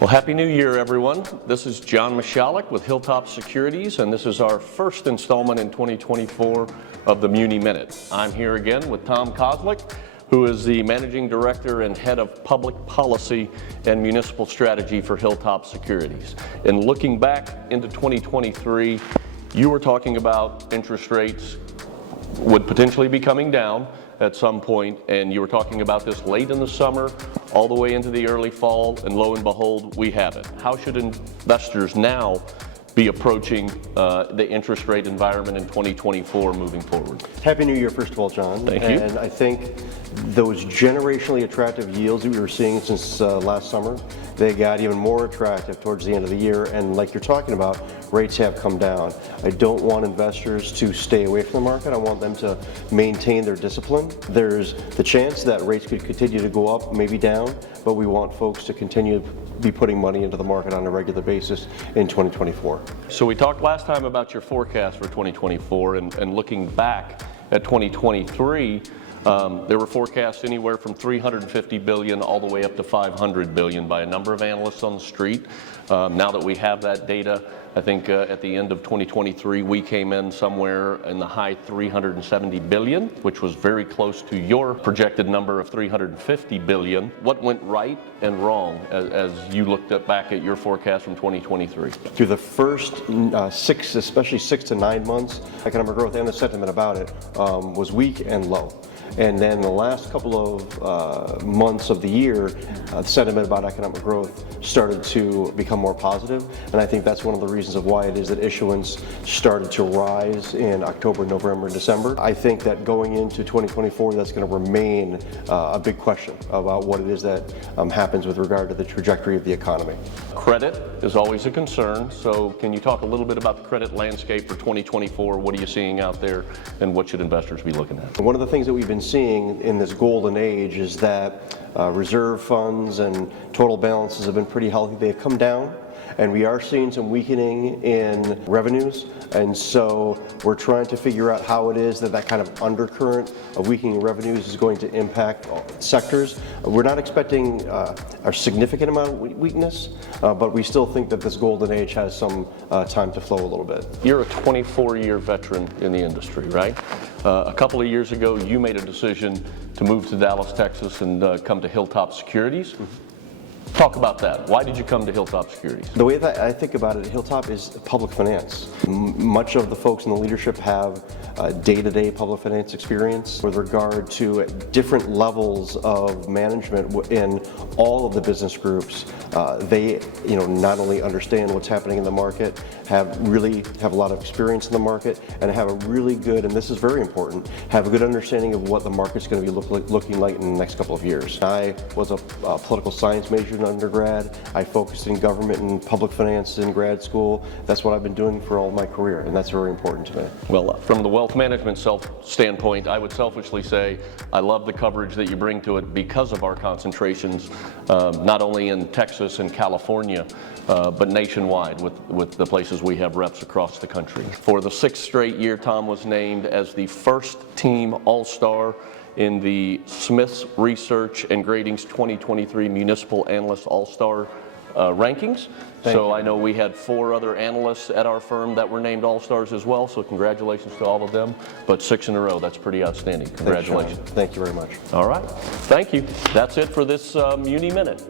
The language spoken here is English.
Well, Happy New Year, everyone. This is John Muschalek with HilltopSecurities, and this is our first installment in 2024 of the Muni Minute. I'm here again with Tom Kozlik, who is the Managing Director and Head of Public Policy and Municipal Strategy for HilltopSecurities. And looking back into 2023, you were talking about interest rates would potentially be coming down at some point, and you were talking about this late in the summer, all the way into the early fall, and lo and behold, we have it. How should investors now be approaching the interest rate environment in 2024 moving forward? Happy New Year, first of all, John. Thank you. And I think those generationally attractive yields that we were seeing since last summer, they got even more attractive towards the end of the year. And like you're talking about, rates have come down. I don't want investors to stay away from the market. I want them to maintain their discipline. There's the chance that rates could continue to go up, maybe down, but we want folks to continue to be putting money into the market on a regular basis in 2024. So we talked last time about your forecast for 2024, and looking back at 2023, there were forecasts anywhere from $350 billion all the way up to $500 billion by a number of analysts on the street. Now that we have that data, I think at the end of 2023, we came in somewhere in the high $370 billion, which was very close to your projected number of $350 billion. What went right and wrong as you looked back at your forecast from 2023? Through the first especially 6 to 9 months, economic growth and the sentiment about it was weak and low. And then the last couple of months of the year, the sentiment about economic growth started to become more positive. And I think that's one of the reasons of why it is that issuance started to rise in October, November, December. I think that going into 2024, that's going to remain a big question about what it is that happens with regard to the trajectory of the economy. Credit is always a concern. So can you talk a little bit about the credit landscape for 2024? What are you seeing out there, and what should investors be looking at? One of the things that we've been seeing in this golden age is that reserve funds and total balances have been pretty healthy. They've come down, and we are seeing some weakening in revenues, and so we're trying to figure out how it is that kind of undercurrent of weakening revenues is going to impact sectors. We're not expecting a significant amount of weakness, but we still think that this golden age has some time to flow a little bit. You're a 24-year veteran in the industry, right? A couple of years ago, you made a decision to move to Dallas, Texas, and come to HilltopSecurities. Talk about that. Why did you come to HilltopSecurities? The way that I think about it, Hilltop is public finance. Much of the folks in the leadership have day-to-day public finance experience with regard to different levels of management in all of the business groups. They, not only understand what's happening in the market, have a lot of experience in the market, and have a really good, and this is very important, have a good understanding of what the market's going to be looking like in the next couple of years. I was a political science major in undergrad. I focused in government and public finance in grad school. That's what I've been doing for all my career, and that's very important to me. Well, from the wealth management standpoint, I would selfishly say I love the coverage that you bring to it because of our concentrations, not only in Texas and California, but nationwide with the places we have reps across the country. For the 6th straight year, Tom was named as the first team All-Star in the Smith's Research and Grading's 2023 Municipal Analyst All-Star rankings. So I know we had 4 other analysts at our firm that were named All-Stars as well, so congratulations to all of them. But 6 in a row, that's pretty outstanding. Congratulations. Thank you very much. All right. Thank you. That's it for this Muni Minute.